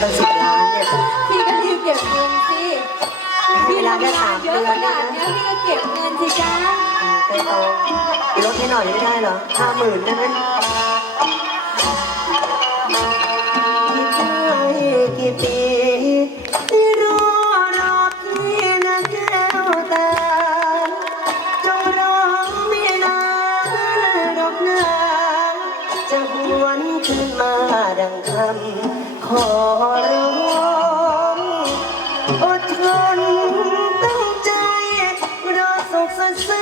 ตั้งสิบล้านเนี่ยพี่ก็รีบเก็บเงินสิพี่ทำงานเยอะขนาดเนี้ยพี่ก็เก็บเงินสิจ้าไปเอาลดให้หน่อยไม่ได้เหรอห้าหมื่นได้ไหม ขอร้องอดทนตั้งใจ รอสุขสดใส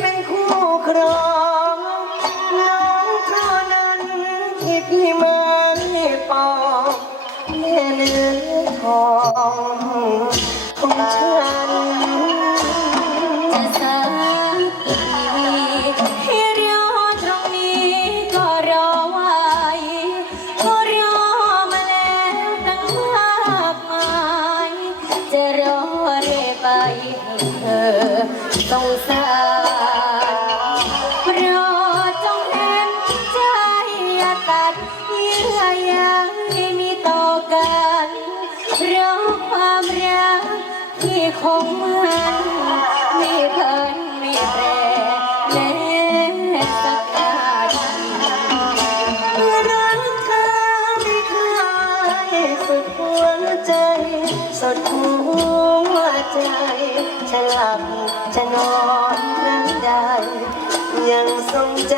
เป็นคู่ครองน้องเท่านั้นที่พี่มาปองแม่เนื้อทองของฉัน ยื่มีต่อกันเพราะความรักที่คงมันไม่เพินไม่แปรแม้สักนาทีรักเธอไม่เคยสุดหัวใจสุดหัวใจฉันหลับฉันนอนครั้งใดยังทรงใจ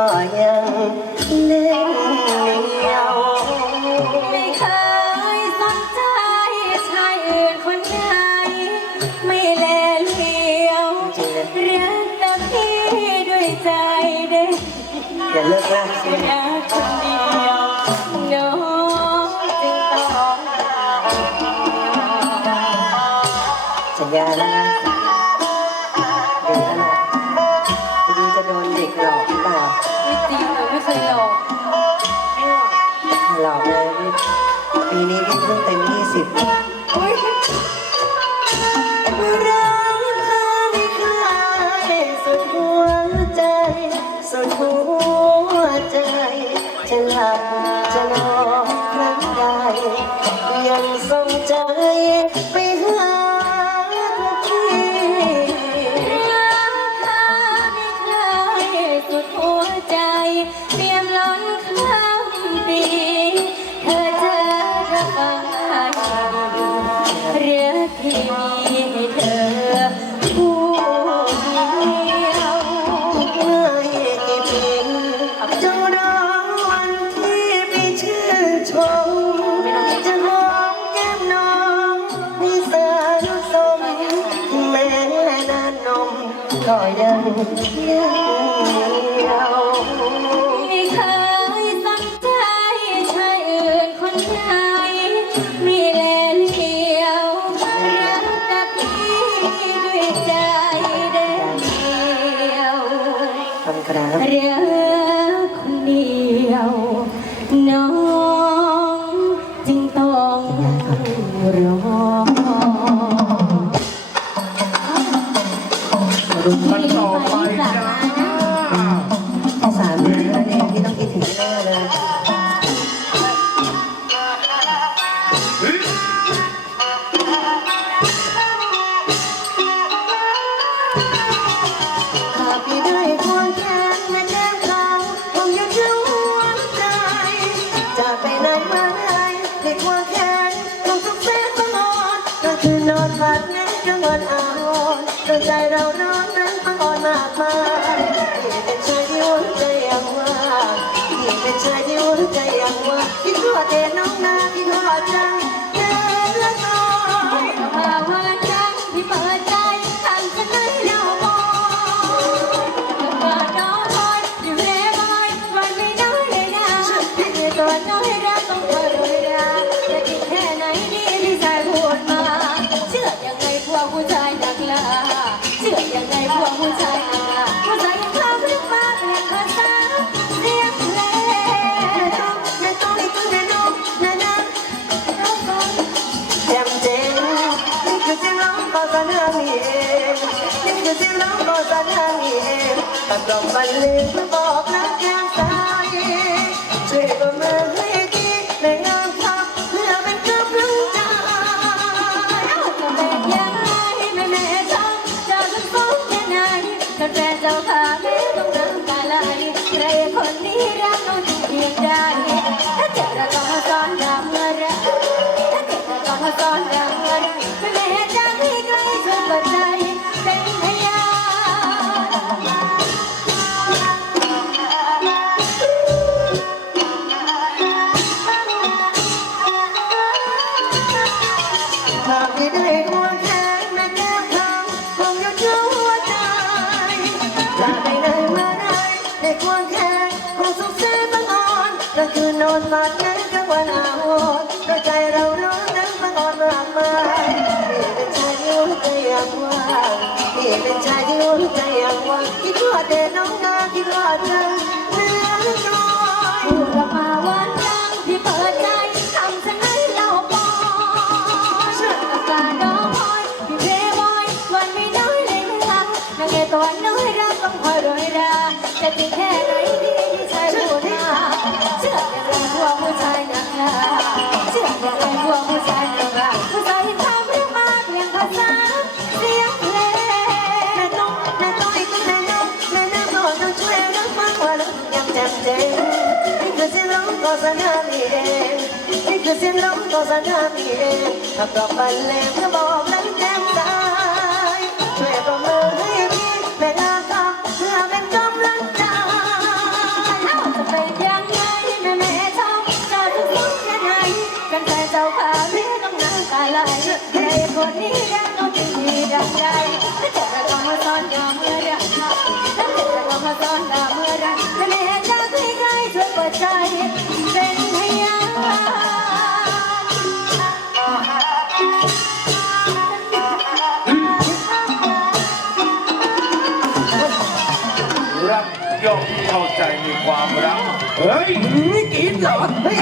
ก็ยังเล่นเหนียวไม่เคยสนใจชายอื่นคนไหนไม่แลเหลียวรักแต่พี่ด้วยใจเด็กอย่าเลิกนะ รัก ก็ยังเยี่ยวไม่เคยสนใจชายอื่นคนไหนมีแลเลี้ยวรักแต่พี่ด้วยใจเด็ดเดียวขอบคุณครับรักคนเดียวน้อง รุ่นกันต่อไปจ้าแค่สามเดือนแล้เนี่ยพี่ต้องคิดถึงแน่เลยหากพี่ได้ควแขนแม่แก้มเขาผมยังจะหัวใจจะไปไหนมาไหนได้ควแขนคงสุขแสนตลอดก็คือนอนฝันนั้นก็งอนอาวรณ์จนใจเรานอนากม่เชาที่วุ่ใจอางว่าพี่เป็นชาที่วุ่ใจอางว่าพี่ทอดเดน้องนาพี่ทอดจังเนื้อน้อยมาวัจังเปิดใจทำจะได้เล่าบอเปิดน้องคอยู่ในบอยวันไม่น้อยเลยนะพี่ตอนน้อยรักต้องเปิดเยนะจะกินแค่ไหนนี่พี่ชายพูดมา เชื่อยังไงพวกผู้ชายหนักลาเชื่อยังไงพวกผู้ชาย ตนานีเองยังจะเสียงร้องโมตานานีเตัดดอกบันเลงบอกนักแก้มตา ควงแขนแม่แก้มทางคงจะเชื่อหัวใจจะไปไหนมาไหนได้ควงแขนคงสุขแสนบังอ่นก็คือนอนมาดนั้นก็วันอาโหดก็ใจเราร้อนนั้นบังอ่อนมากมายนี่เป็นชายที่หัวใจอยากว่านี่เป็นชายที่หัวใจอยาว่าคิดว่าเด็น้องนาคิดว่าเธอเหลือน้อยพูดออกมา จริงแค่ไหนที่ที่ชายพูดมาเชื่ออย่างไรพวกผู้ชายหนักหนาเชื่ออย่างไรพวกผู้ชายหนักหนาผู้ชายเห็นทำเรื่องมากเรียงภาษาเสียงเพลงแม่ต้องแม่ต้องอีกแม่น้องแม่น้องบอกต้องช่วยรับฟังว่าเรายังจำเจนนี่คือเสียงร้องของสัญญามีเองนี่คือเสียงร้องของสัญญามีเองถ้าตอบบันเลงเพื่อบอก น้ำตาไหลใครคนนี้รักน้องจริงที่ดังใจถ้าเจ็บเราต้องมาซ้อนยอมเมื่อไรถ้าเจ็บเราต้องมาซ้อนดาเมื่อไรถ้าแม่จะให้ใครช่วยเปิดใจเป็นพยานรักย่อมเข้าใจในความรัก เฮ้ยนี่กินเหรอเฮ้ย